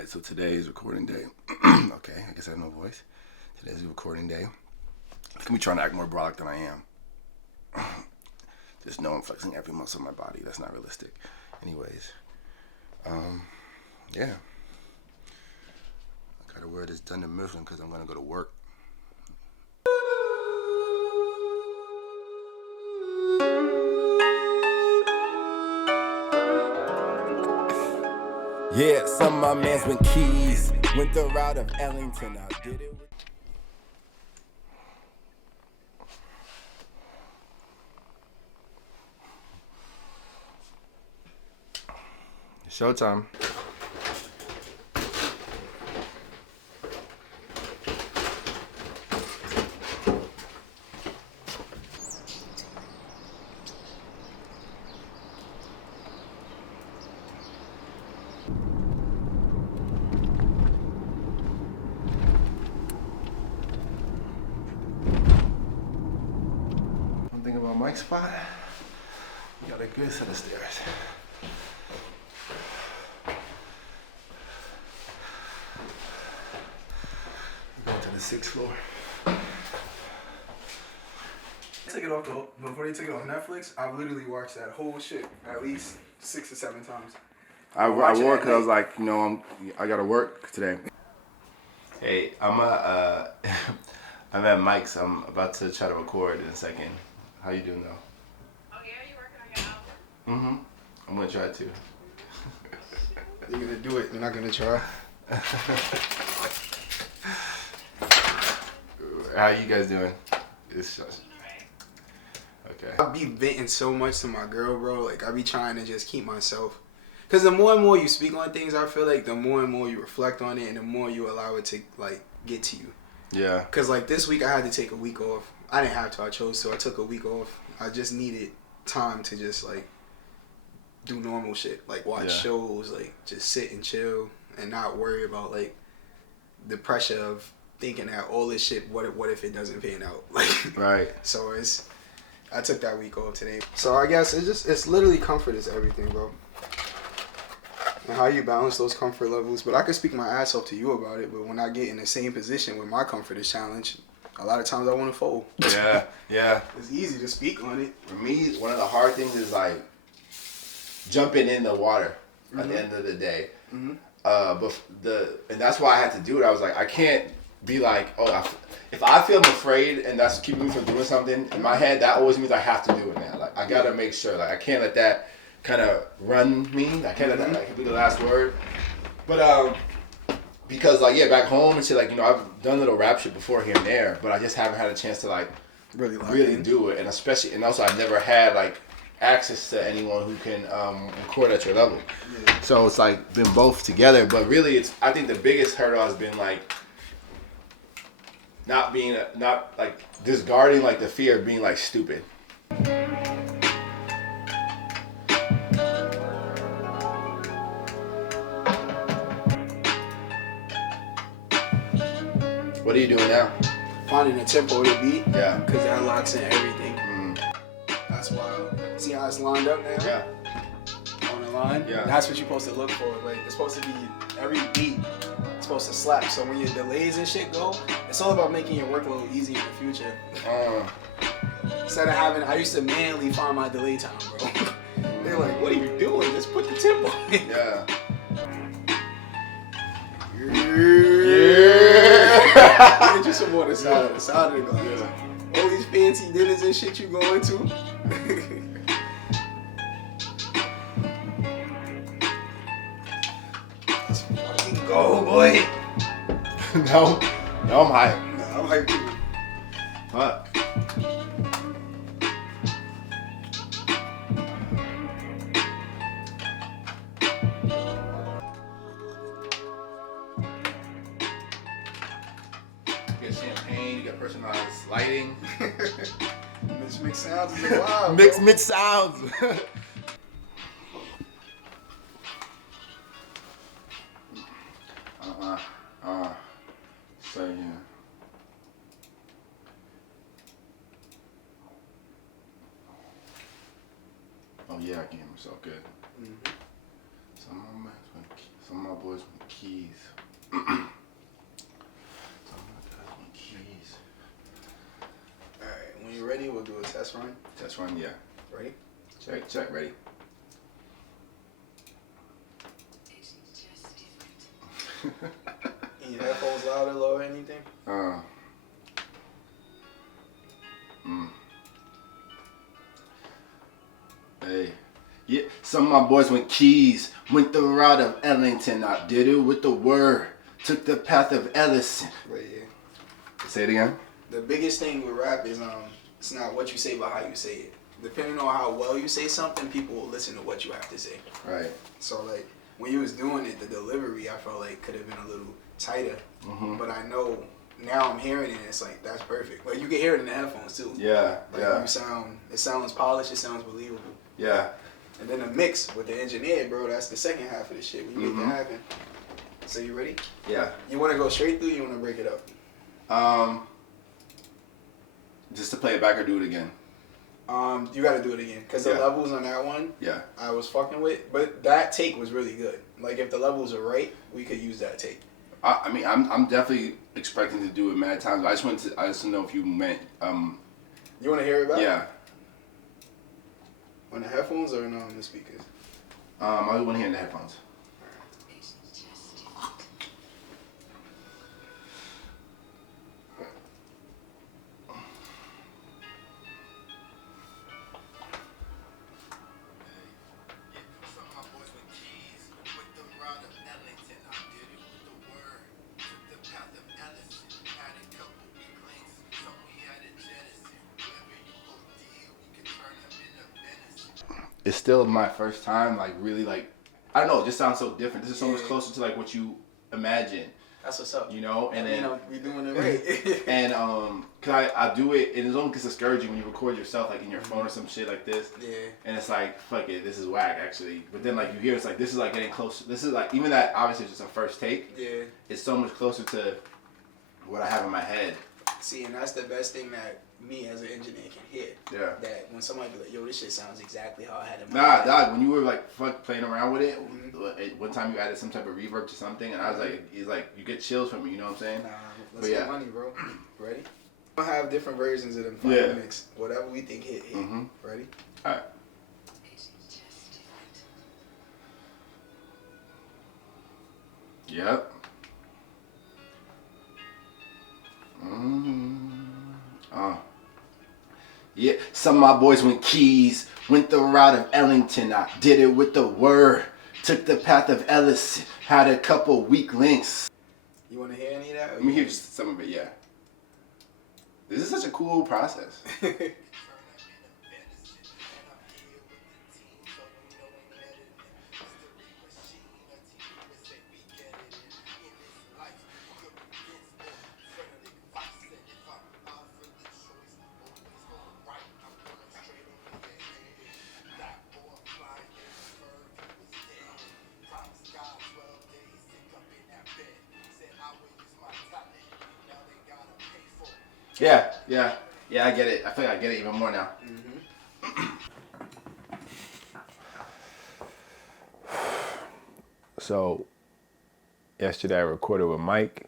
Alright, so today is recording day. Okay, I guess I have no voice. Today's recording day. I'm gonna be trying to act more brolic than I am. Just know I'm flexing every muscle in my body. That's not realistic. Anyways, yeah. I gotta wear this Dunder Mifflin because I'm gonna go to work. Yeah, some of my mans went keys. Went the route of Ellington. I did it with... Showtime. One thing about Mike's spot, you got a good set of stairs. Go to the 6th floor. Take it off before they took it off Netflix. I've literally watched that whole shit at least 6 or 7 times. I wore it because I was like, you know, I gotta work today. Hey, I'm at Mike's. I'm about to try to record in a second. How you doing though? Oh yeah, you working on your album? I'm gonna try to. You're gonna do it. You're not gonna try. How you guys doing? It's just... Okay. I be venting so much to my girl, bro. Like I be trying to just keep myself. Cause the more and more you speak on things, I feel like the more and more you reflect on it, and the more you allow it to like get to you. Yeah. Cause like this week I had to take a week off. I didn't have to. I chose to. I took a week off. I just needed time to just like do normal shit, like watch shows, like just sit and chill, and not worry about like the pressure of thinking that all this shit. What if it doesn't pan out? Like Right. So I took that week off today. So I guess it's literally comfort is everything, bro. And how you balance those comfort levels. But I could speak my ass off to you about it, but when I get in the same position where my comfort is challenged, a lot of times I want to fold. Yeah, yeah. It's easy to speak on it. For me, one of the hard things is like jumping in the water at the end of the day. And that's why I had to do it. I was like, I can't be like, if I feel I'm afraid and that's keeping me from doing something, in my head, that always means I have to do it now. Like, I gotta make sure. Like, I can't let that kind of run me. I can't let that like, be the last word. But, because, like, yeah, back home and shit, like, you know, I've done little rap shit before here and there, but I just haven't had a chance to, like, really do it. And especially, and also I've never had, like, access to anyone who can record at your level. Yeah. So it's, like, been both together. But really, I think the biggest hurdle has been, like, not discarding like the fear of being like stupid. What are you doing now? Finding a tempo to beat. Yeah. Because that locks in everything. That's why. See how it's lined up now? Yeah. On the line? Yeah. That's what you're supposed to look for. Like, it's supposed to be every beat. It's supposed to slap. So when your delays and shit go, it's all about making your workload easy in the future. Instead of having, I used to manually find my delay time, bro. They're like, what are you doing? Just put the tempo in. Yeah. Yeah. Get you some more on the side of the glass. Yeah. All these fancy dinners and shit you going to. Let's fucking go, boy. No, I'm hyped. Nah, I'm hyped too. Fuck. You got champagne, you got personalized lighting. Mitch mix sounds is wild. Mix sounds. So yeah. Oh yeah, I gave myself good. Some Some of my boys want keys. Some of my guys want keys. Alright, when you're ready, we'll do a test run. Test run, yeah. Ready? Check, ready. Any headphones louder, lower, anything? Hey. Yeah, some of my boys went keys. Went the route of Ellington. I did it with the word. Took the path of Ellison. But yeah. Say it again. The biggest thing with rap is it's not what you say but how you say it. Depending on how well you say something, people will listen to what you have to say. Right. So like when you was doing it, the delivery I felt like could have been a little tighter. Mm-hmm. But I know now I'm hearing it and it's like that's perfect. Like you can hear it in the headphones too. Yeah, like yeah. It sounds polished, it sounds believable. Yeah. And then the mix with the engineer, bro, that's the second half of the shit. When you make that happen. So you ready? Yeah. You wanna go straight through, you wanna break it up? Just to play it back or do it again? You gotta do it again. Cause the levels on that one, yeah, I was fucking with. But that take was really good. Like if the levels are right, we could use that take. I mean, I'm definitely expecting to do it mad times. I just want to know if you meant You wanna hear it back? Yeah. On the headphones or on the speakers? I want to hear in the headphones. It's still my first time, like really, like I don't know. It just sounds so different. This is so much closer to like what you imagine. That's what's up. You know, and then we doing it right. And cause I do it, and it's almost discouraging when you record yourself like in your phone or some shit like this. Yeah. And it's like, fuck it, this is whack actually. But then like you hear, it's like this is like getting close. This is like even that obviously it's just a first take. Yeah. It's so much closer to what I have in my head. See, and that's the best thing that me as an engineer can hear. Yeah. That when somebody be like, yo, this shit sounds exactly how I had it in my Nah, head. dog, when you were like playing around with it, one time you added some type of reverb to something, and I was like, he's like, you get chills from it, you know what I'm saying? Nah, let's get money, bro. Ready? We'll have different versions of them final mix. Whatever we think hit. Mm-hmm. Ready? Alright. Yep. Yeah, some of my boys went keys, went the route of Ellington. I did it with the word, took the path of Ellison, had a couple weak links. You want to hear any of that? Let me hear just some of it, yeah. This is such a cool process. Yeah, I get it. I feel like I get it even more now. So, yesterday I recorded with Mike.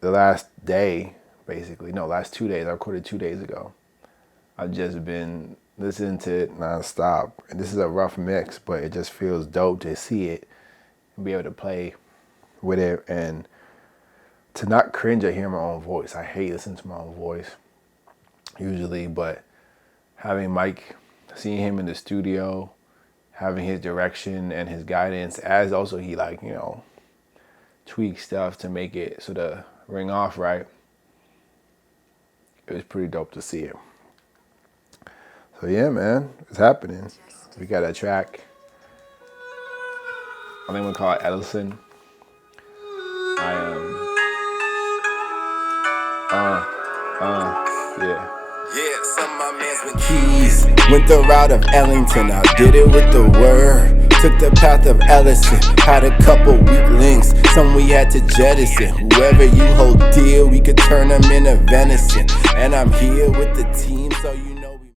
The last day, basically, no, last 2 days, I recorded 2 days ago. I've just been listening to it nonstop. And this is a rough mix, but it just feels dope to see it and be able to play with it and to not cringe at hearing my own voice. I hate listening to my own voice usually, but having Mike, seeing him in the studio, having his direction and his guidance, as also he like, you know, tweaks stuff to make it sort of ring off right. It was pretty dope to see it. So yeah, man, it's happening. We got a track. I think we call it ELLISON. Yeah. Yeah, some of my mans with keys. Went the route of Ellington. I did it with the word. Took the path of Ellison. Had a couple weak links. Some we had to jettison. Whoever you hold dear, we could turn them into venison. And I'm here with the team.